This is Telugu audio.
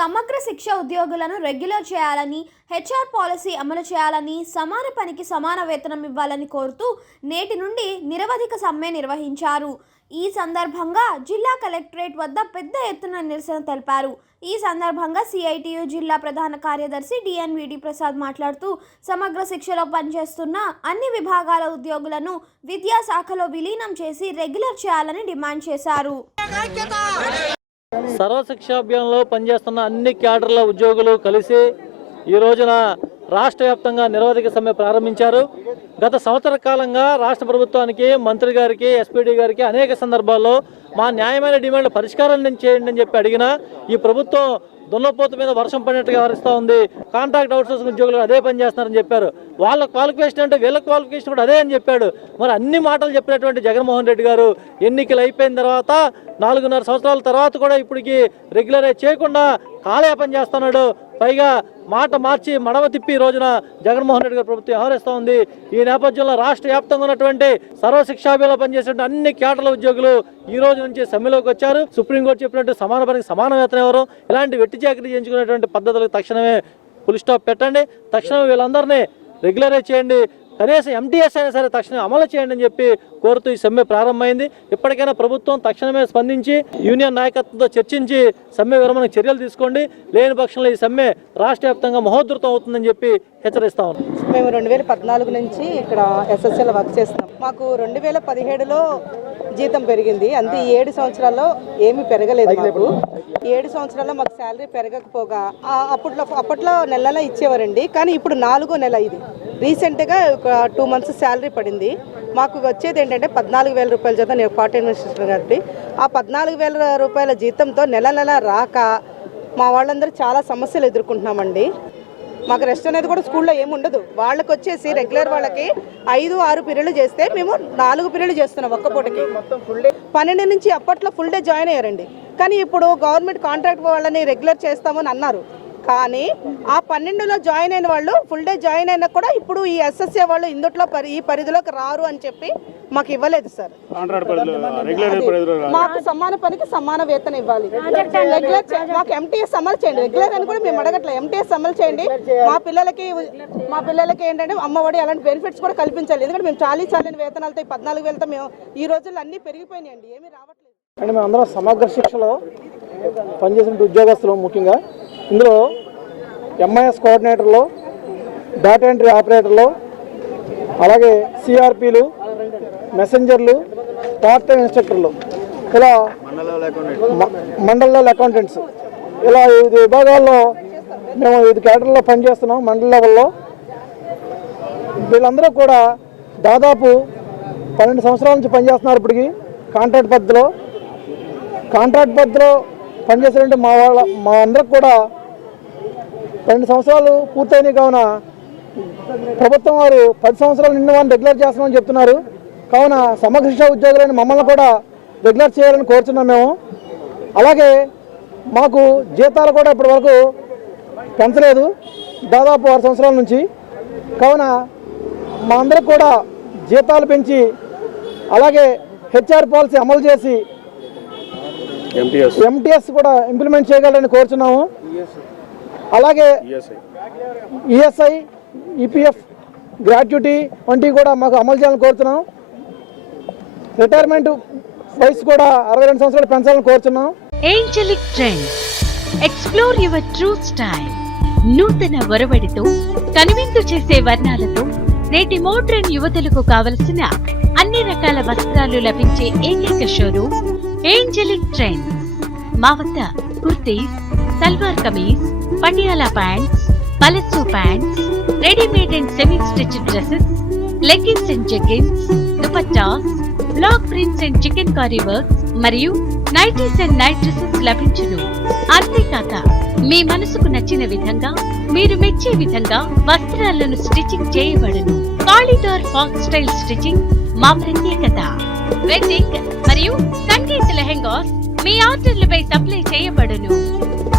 సమగ్ర శిక్ష ఉద్యోగులను రెగ్యులర్ చేయాలని హెచ్ఆర్ పాలసీ అమలు చేయాలని సమాన పనికి సమాన వేతనం ఇవ్వాలని కోరుతూ నేటి నుండి నిరవధిక సమ్మె నిర్వహించారు. ఈ సందర్భంగా జిల్లా కలెక్టరేట్ వద్ద పెద్ద ఎత్తున నిరసన తెలిపారు. ఈ సందర్భంగా సిఐటియు జిల్లా ప్రధాన కార్యదర్శి డిఎన్విడి ప్రసాద్ మాట్లాడుతూ సమగ్ర శిక్షలో పనిచేస్తున్న అన్ని విభాగాల ఉద్యోగులను విద్యాశాఖలో విలీనం చేసి రెగ్యులర్ చేయాలని డిమాండ్ చేశారు. సర్వశిక్ష అభియాన్లో పనిచేస్తున్న అన్ని క్యాడర్ల ఉద్యోగులు కలిసి ఈ రోజున రాష్ట్ర వ్యాప్తంగా నిరవధిక సమ్మె ప్రారంభించారు. గత సంవత్సర కాలంగా రాష్ట్ర ప్రభుత్వానికి మంత్రి గారికి ఎస్పీడీ గారికి అనేక సందర్భాల్లో మా న్యాయమైన డిమాండ్లు పరిష్కారం చేయండి అని చెప్పి అడిగినా ఈ ప్రభుత్వం దున్నపోతు మీద వర్షం పడినట్టుగా వ్యవహరిస్తూ ఉంది. కాంట్రాక్ట్ అవుట్సోర్సింగ్ ఉద్యోగులు అదే పని చేస్తున్నారని చెప్పారు. వాళ్ళ క్వాలిఫికేషన్ అంటే వీళ్ళ క్వాలిఫికేషన్ కూడా అదే అని చెప్పాడు. మరి అన్ని మాటలు చెప్పినటువంటి జగన్మోహన్ రెడ్డి గారు ఎన్నికలు అయిపోయిన తర్వాత నాలుగున్నర సంవత్సరాల తర్వాత కూడా ఇప్పటికి రెగ్యులరైజ్ చేయకుండా కాలయాపన చేస్తున్నాడు. పైగా మాట మార్చి మడవ తిప్పి రోజున జగన్మోహన్ రెడ్డి గారు ప్రభుత్వం వ్యవహరిస్తూ ఉంది. ఈ నేపథ్యంలో రాష్ట్ర వ్యాప్తంగా ఉన్నటువంటి సర్వశిక్షాభిలో పనిచేసిన అన్ని కేటల ఉద్యోగులు ఈ రోజు నుంచి సమ్మెలోకి వచ్చారు. సుప్రీంకోర్టు చెప్పినట్టు సమాన పనికి సమాన వేతనం ఎవరు? ఇలాంటి వెట్టి చాకరీ చేయించుకునేటువంటి పద్ధతులకు తక్షణమే ఫుల్ స్టాప్ పెట్టండి. తక్షణమే వీళ్ళందరినీ రెగ్యులరైజ్ చేయండి. కనీసం ఎంటీఎస్ అయినా సరే తక్షణమే అమలు చేయండి అని చెప్పి కోరుతూ ఈ సమ్మె ప్రారంభమైంది. ఇప్పటికైనా ప్రభుత్వం తక్షణమే స్పందించి యూనియన్ నాయకత్వంతో చర్చించి సమ్మె విరమణకు చర్యలు తీసుకోండి. లేని పక్షంలో ఈ సమ్మె రాష్ట్ర వ్యాప్తంగా మహోధృతం అవుతుందని చెప్పి హెచ్చరిస్తా ఉన్నాం. మేము రెండు వేల పద్నాలుగు నుంచి ఇక్కడ ఎస్ఎస్ఎల్ వర్క్ చేస్తున్నాం. మాకు రెండు వేల పదిహేడులో జీతం పెరిగింది. అంతే ఈ ఏడు సంవత్సరాల్లో ఏమీ పెరగలేదు మాకు. ఏడు సంవత్సరాల్లో మాకు శాలరీ పెరగకపోగా అప్పట్లో అప్పట్లో నెల ఇచ్చేవారండి. కానీ ఇప్పుడు నాలుగో నెల ఇది. రీసెంట్గా ఒక టూ మంత్స్ శాలరీ పడింది. మాకు వచ్చేది ఏంటంటే పద్నాలుగు వేల రూపాయల జీతం నేను పార్టీ అడ్మినిస్ట్రేటర్ కాబట్టి. ఆ పద్నాలుగు వేల రూపాయల జీతంతో నెల నెల రాక మా వాళ్ళందరూ చాలా సమస్యలు ఎదుర్కొంటున్నామండి. మాకు రెస్ట్ అనేది కూడా స్కూల్లో ఏమి ఉండదు. వాళ్ళకి వచ్చేసి రెగ్యులర్ వాళ్ళకి ఐదు ఆరు పీరియడ్లు చేస్తే మేము నాలుగు పీరియడ్లు చేస్తున్నాం ఒక్క పూటకి. పన్నెండు నుంచి అప్పట్లో ఫుల్ డే జాయిన్ అయ్యారండి. కానీ ఇప్పుడు గవర్నమెంట్ కాంట్రాక్ట్ వాళ్ళని రెగ్యులర్ చేస్తామని అన్నారు. కానీ ఆ పన్నెండులో జాయిన్ అయిన వాళ్ళు ఫుల్ డే జాయిన్ అయినా కూడా ఇప్పుడు ఈ ఎస్ఎస్ఏ వాళ్ళు ఇందుట్లో పరి ఈ పరిధిలోకి రారు అని చెప్పి మాకు ఇవ్వలేదు సార్. కాంట్రాక్ట్ పరిధిలో రెగ్యులర్ పరిధిలో రాదు. మాకు సమాన పనికి సమాన వేతనం ఇవ్వాలి. రెగ్యులర్ మాకు ఎంటీఎస్ అమలు చేయండి. రెగ్యులర్ అని కూడా మేము అడగట్లేదు ఎంటీఎస్ అమలు చేయండి. మా పిల్లలకి మా పిల్లలకి ఏంటంటే అమ్మఒడి అలాంటి బెనిఫిట్స్ కూడా కల్పించాలి. ఎందుకంటే మేము చాలీ చాలని వేతనాలతో ఈ పద్నాలుగు వేలతో మేము ఈ రోజుల్లో అన్ని పెరిగిపోయినాయండి. ఏమీ రావట్లేదు. అండ్ మేము అందరం సమగ్ర శిక్షలో పనిచేసిన ఉద్యోగస్తులు ముఖ్యంగా. ఇందులో ఎంఐఎస్ కోఆర్డినేటర్లు డేటా ఎంట్రీ ఆపరేటర్లు అలాగే సిఆర్పీలు మెసెంజర్లు పార్ట్ టైం ఇన్స్ట్రక్టర్లు ఇలా మండల్ లెవెల్ అకౌంటెంట్స్ ఇలా వివిధ విభాగాల్లో మేము వివిధ కేటర్లో పనిచేస్తున్నాం మండల లెవెల్లో. వీళ్ళందరూ కూడా దాదాపు పన్నెండు సంవత్సరాల నుంచి పనిచేస్తున్నారు ఇప్పటికి కాంట్రాక్ట్ పద్ధతిలో కాంట్రాక్ట్ పద్ధతిలో పనిచేసినట్టు మా వాళ్ళ మా అందరికి కూడా పన్నెండు సంవత్సరాలు పూర్తయినాయి కావున ప్రభుత్వం వారు పది సంవత్సరాలు నిన్న వారిని రెగ్యులర్ చేస్తామని చెప్తున్నారు. కావున శిక్షా ఉద్యోగులైన మమ్మల్ని కూడా రెగ్యులర్ చేయాలని కోరుతున్నాం మేము. అలాగే మాకు జీతాలు కూడా ఇప్పటి వరకు పెంచలేదు దాదాపు ఆరు సంవత్సరాల నుంచి. కావున మా అందరికి కూడా జీతాలు పెంచి అలాగే హెచ్ఆర్ పాలసీ అమలు చేసి ఎంటీఎస్ ఎంటీఎస్ కూడా ఇంప్లిమెంట్ చేయగలని కోరుచున్నాము. అలాగే ఈఎస్ఐ. ఈపీఎఫ్ గ్రాట్యుటీ వంటివి కూడా మాకు అమలు చేయాలని కోరుతున్నాం. రిటైర్మెంట్ వయసు కూడా అరవై రెండు సంవత్సరాలు పెంచాలని కోరుతున్నాం. Angelic trend explore your true style నూతన ఒరవడితో కనువిందు చేసే వర్ణాలతో నేటి మోడ్రన్ యువతులకు కావలసిన అన్ని రకాల వస్త్రాలు లభించే ఏకైక షోరూమ్ ఏంజలిక్ ట్రెండ్స్ మా వద్ద kurtis salwar kameez Patiala pants palazzo pants readymade and semi stitch dresses leggings and jeggings dupattas block prints and chikankari works మరియు నైటీస్ అండ్ నైట్ డ్రెస్సెస్ లభించును. అంతేకాక మీ మనసుకు నచ్చిన విధంగా మీరు మెచ్చే విధంగా వస్త్రాలను స్టిచ్చింగ్ చేయబడును. కాలిడార్ ఫాక్ స్టైల్ స్టిచ్చింగ్ మా ప్రత్యేకత. వెడ్డింగ్ మరియు సంగీత్ లెహెంగాస్ మీ ఆర్డర్లపై సప్లై చేయబడును.